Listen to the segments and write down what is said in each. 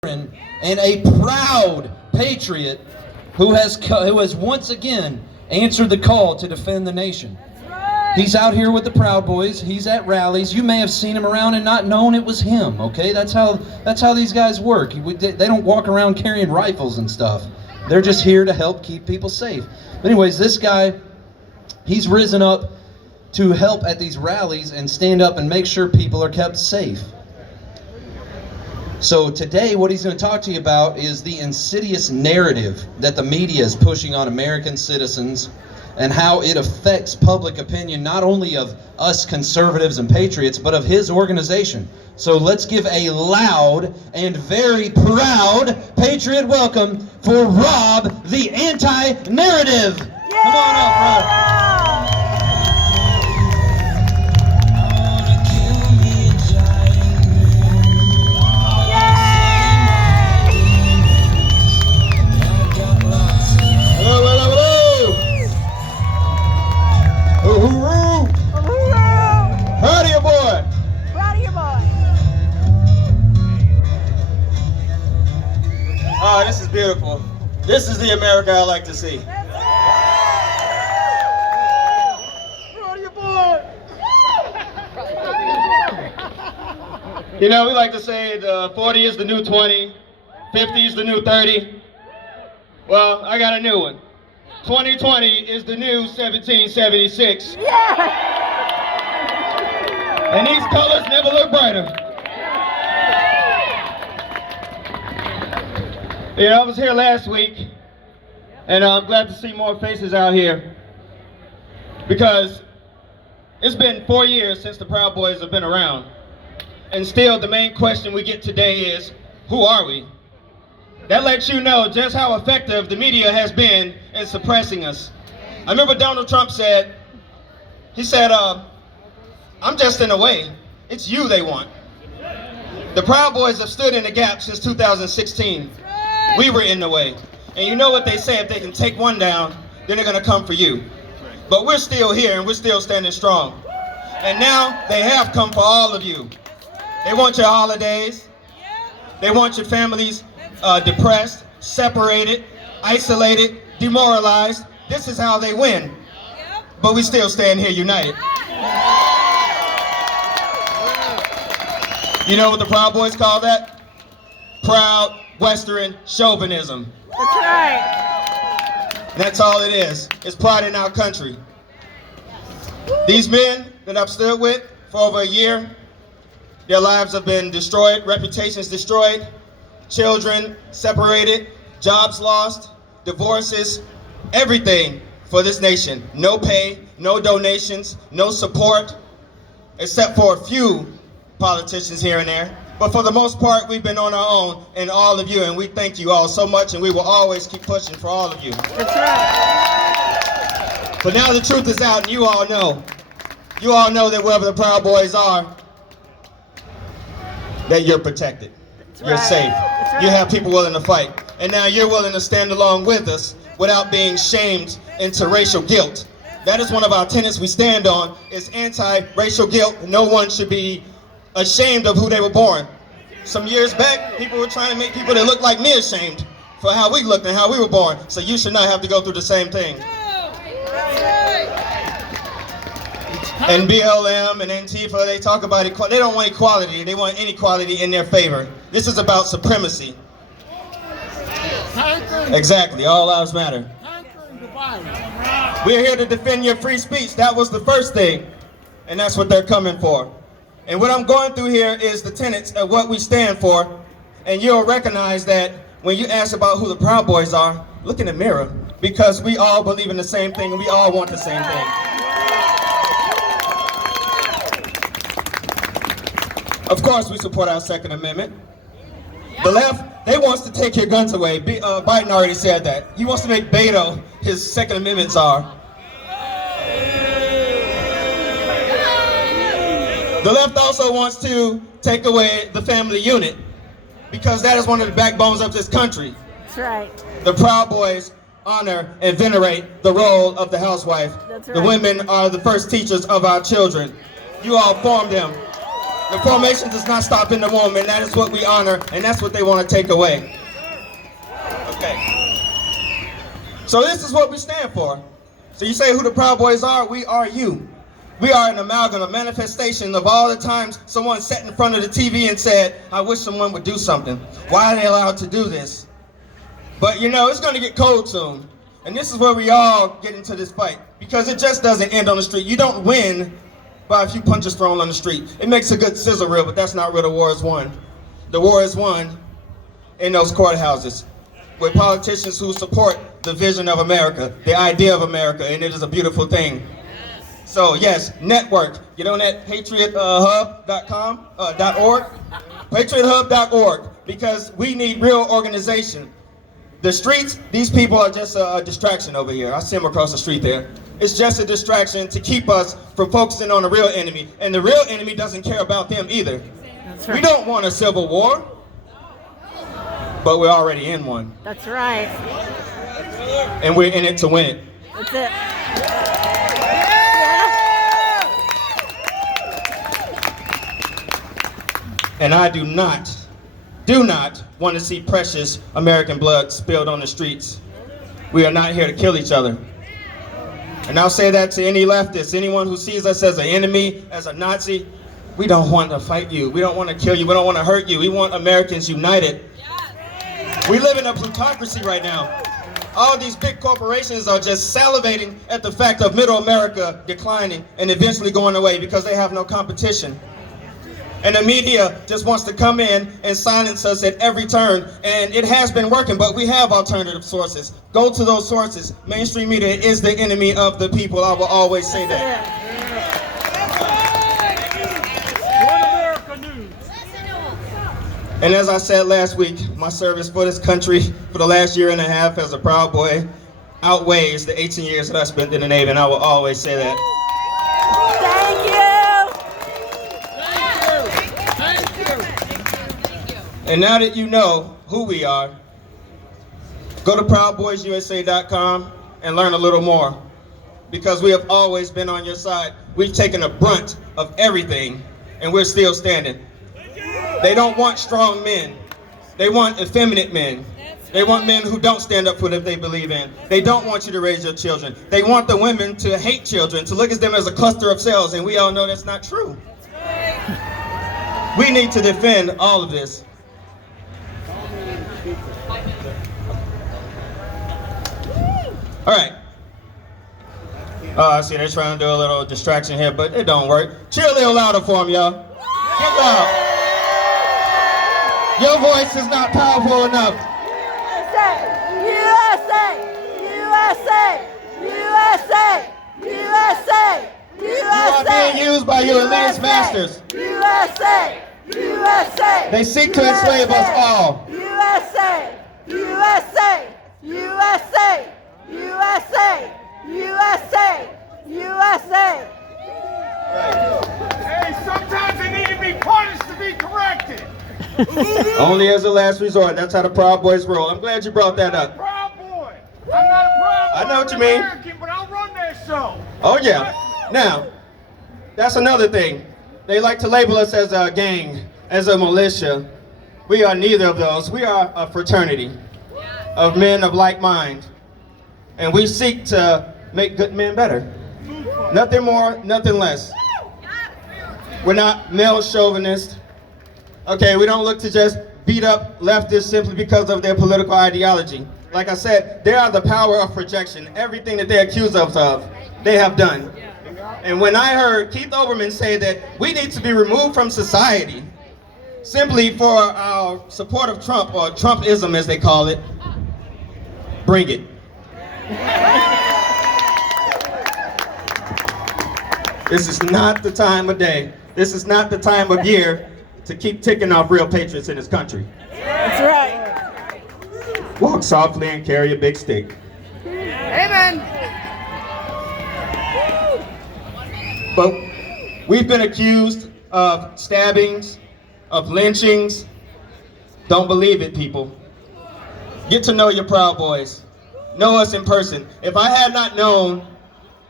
and a proud patriot who has once again answered the call to defend the nation. He's out here with the Proud Boys. He's at rallies. You may have seen him around and not known it was him. Okay, that's how these guys work. They don't walk around carrying rifles and stuff. They're just here to help keep people safe. But anyways, this guy, he's risen up to help at these rallies and stand up and make sure people are kept safe. So today, what he's going to talk to you about is the insidious narrative that the media is pushing on American citizens and how it affects public opinion, not only of us conservatives and patriots, but of his organization. So let's give a loud and very proud patriot welcome for Rob, the Anti-Narrative. Yeah! Come on up, Rob. Proud of your boy. Proud of your boy. Oh, this is beautiful. This is the America I like to see. Proud of your boy. You know, we like to say the 40 is the new 20, 50 is the new 30. Well, I got a new one. 2020 is the new 1776. Yeah. And these colors never look brighter. Yeah, I was here last week, and I'm glad to see more faces out here, because it's been 4 years since the Proud Boys have been around, and still the main question we get today is, who are we? That lets you know just how effective the media has been in suppressing us. I remember Donald Trump said, I'm just in the way. It's you they want. The Proud Boys have stood in the gap since 2016. We were in the way. And you know what they say, if they can take one down, then they're gonna come for you. But we're still here and we're still standing strong. And now they have come for all of you. They want your holidays. They want your families depressed, separated, isolated, demoralized. This is how they win. But we still stand here united. You know what the Proud Boys call that? Proud Western chauvinism. That's right. That's all it is. It's pride in our country. These men that I've stood with for over a year, their lives have been destroyed, reputations destroyed, children separated, jobs lost, divorces, everything for this nation. No pay, no donations, no support, except for a few politicians here and there. But for the most part, we've been on our own, and all of you, and we thank you all so much, and we will always keep pushing for all of you. That's right. But now the truth is out, and you all know that wherever the Proud Boys are, that you're protected. You're safe. You have people willing to fight. And now you're willing to stand along with us without being shamed into racial guilt. That is one of our tenets we stand on, is anti-racial guilt. No one should be ashamed of who they were born. Some years back, people were trying to make people that look like me ashamed for how we looked and how we were born. So you should not have to go through the same thing. And BLM and Antifa, they talk about equality. They don't want equality. They want inequality in their favor. This is about supremacy. Exactly. All lives matter. We're here to defend your free speech. That was the first thing. And that's what they're coming for. And what I'm going through here is the tenets of what we stand for. And you'll recognize that when you ask about who the Proud Boys are, look in the mirror. Because we all believe in the same thing and we all want the same thing. Of course, we support our Second Amendment. The left, they wants to take your guns away. Biden already said that. He wants to make Beto his Second Amendment czar. The left also wants to take away the family unit, because that is one of the backbones of this country. That's right. The Proud Boys honor and venerate the role of the housewife. That's right. The women are the first teachers of our children. You all formed them. The formation does not stop in the womb, and that is what we honor, and that's what they want to take away. Okay. So this is what we stand for. So you say who the Proud Boys are? We are you. We are an amalgam, a manifestation of all the times someone sat in front of the TV and said, I wish someone would do something. Why are they allowed to do this? But you know, it's going to get cold soon. And this is where we all get into this fight. Because it just doesn't end on the street. You don't win by a few punches thrown on the street. It makes a good sizzle reel, but that's not where the war is won. The war is won in those courthouses with politicians who support the vision of America, the idea of America, and it is a beautiful thing. So yes, network. Get on that patriothub.com, .org, patriothub.org, because we need real organization. The streets, these people are just a distraction over here. I see them across the street there. It's just a distraction to keep us from focusing on the real enemy. And the real enemy doesn't care about them either. That's right. We don't want a civil war, but we're already in one. That's right. And we're in it to win it. That's it. And I do not want to see precious American blood spilled on the streets. We are not here to kill each other. And I'll say that to any leftist, anyone who sees us as an enemy, as a Nazi. We don't want to fight you. We don't want to kill you. We don't want to hurt you. We want Americans united. We live in a plutocracy right now. All these big corporations are just salivating at the fact of middle America declining and eventually going away because they have no competition. And the media just wants to come in and silence us at every turn. And it has been working, but we have alternative sources. Go to those sources. Mainstream media is the enemy of the people. I will always say that. And as I said last week, my service for this country for the last year and a half as a Proud Boy outweighs the 18 years that I spent in the Navy, and I will always say that. And now that you know who we are, go to ProudBoysUSA.com and learn a little more. Because we have always been on your side. We've taken a brunt of everything, and we're still standing. They don't want strong men. They want effeminate men. They want men who don't stand up for what they believe in. They don't want you to raise your children. They want the women to hate children, to look at them as a cluster of cells, and we all know that's not true. We need to defend all of this. All right. I see they're trying to do a little distraction here, but it don't work. Cheer a little louder for them, y'all. Get loud. Your voice is not powerful enough. USA! USA! USA! USA! USA! You are being used by your elitist masters. USA! USA! They seek to enslave us all. USA! USA! USA! USA! USA! USA! Hey, sometimes they need to be punished to be corrected. Only as a last resort. That's how the Proud Boys roll. I'm glad you brought that up. Proud boy. I'm not a proud boy. I know what you I'm mean. American, but I'll run that show. Oh yeah. Now, that's another thing. They like to label us as a gang, as a militia. We are neither of those. We are a fraternity of men of like mind. And we seek to make good men better. Nothing more, nothing less. We're not male chauvinists. Okay, we don't look to just beat up leftists simply because of their political ideology. Like I said, they are the power of projection. Everything that they accuse us of, they have done. And when I heard Keith Olbermann say that we need to be removed from society simply for our support of Trump, or Trumpism as they call it, bring it. This is not the time of day. This is not the time of year to keep ticking off real patriots in this country. That's right. Walk softly and carry a big stick. Amen. But we've been accused of stabbings, of lynchings. Don't believe it, people. Get to know your Proud Boys. Know us in person. If I had not known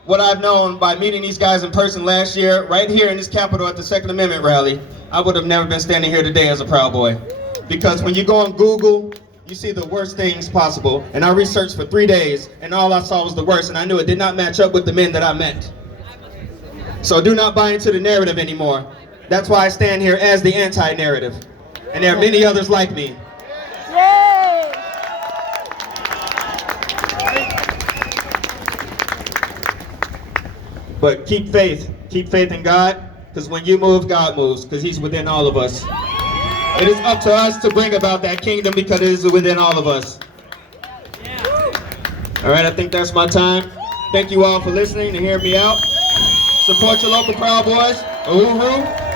what I've known by meeting these guys in person last year, right here in this Capitol at the Second Amendment rally, I would have never been standing here today as a Proud Boy. Because when you go on Google, you see the worst things possible. And I researched for 3 days, and all I saw was the worst, and I knew it did not match up with the men that I met. So do not buy into the narrative anymore. That's why I stand here as the anti-narrative. And there are many others like me. Yay! But keep faith in God, because when you move, God moves, because He's within all of us. It is up to us to bring about that kingdom because it is within all of us. All right, I think that's my time. Thank you all for listening and hearing me out. Support your local Proud Boys. Uhuru.